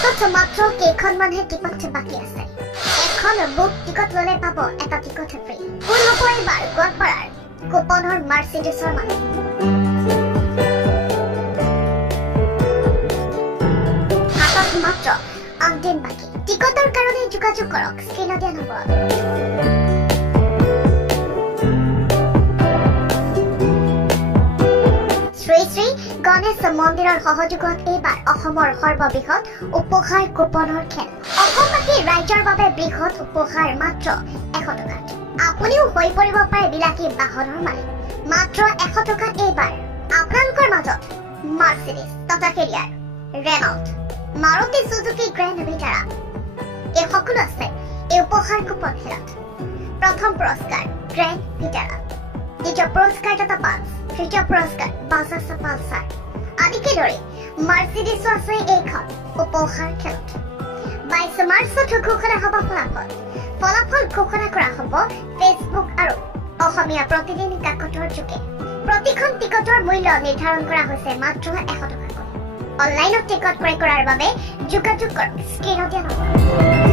হাতত মাত্ৰ কেইখনমানহে টিকট বাকী আছে এখন বুক টিকট ললে পাব এটা টিকট ফ্ৰী কোন হ'ব এইবাৰ গোৱালপাৰাৰ কুপনৰ মাৰ্চিডিছৰ মালিক হাতত মাত্ৰ অন্তিম বাকী টিকটৰ কাৰণে যোগাযোগ কৰক স্ক্ৰীনত দিয়া নম্বৰত শ্ৰী শ্ৰী গণেশ মন্দিৰৰ সহযোগত এইবাৰ অসমৰ সৰ্ববৃহৎ উপহাৰ কুপনৰ খেল অসমবাসী ৰাইজৰ বাবে বৃহৎ উপহাৰ মাত্ৰ 100 টকাত আপুনিও হৈ পৰিব পাৰে বিলাসী বাহনৰ মালিক মাত্ৰ 100 টকাত এইবাৰ আপোনালোকৰ মাজত Mercedes Tata career Renault Maruti Suzuki grand ভিটাৰা এই সকলো আছে এই উপহাৰ কুপন খেলত প্ৰথম পুৰস্কাৰ গ্ৰেণ্ড ভিটাৰা দ্বিতীয় পুৰস্কাৰ টাটা পালছ তৃতীয় পুৰস্কাৰ বাজাজ পালছাৰ আদিকে ধৰি মাৰ্চিডিজো আছে এইখন উপহাৰ খেলত 22 মাৰ্চত ঘোষণা হ'ব ফলাফল ঘোষণা কৰা হ'ব ফেচবুক আৰু অসমীয়া প্ৰতিদিন কাকতৰ যোগে প্ৰতিখন টিকটৰ মূল্য নিৰ্ধাৰণ কৰা হৈছে মাত্ৰ 100 টকাকৈ অনলাইনত টিকট ক্ৰয় কৰাৰ বাবে যোগাযোগ কৰক স্ক্ৰীনত দিয়া নম্বৰ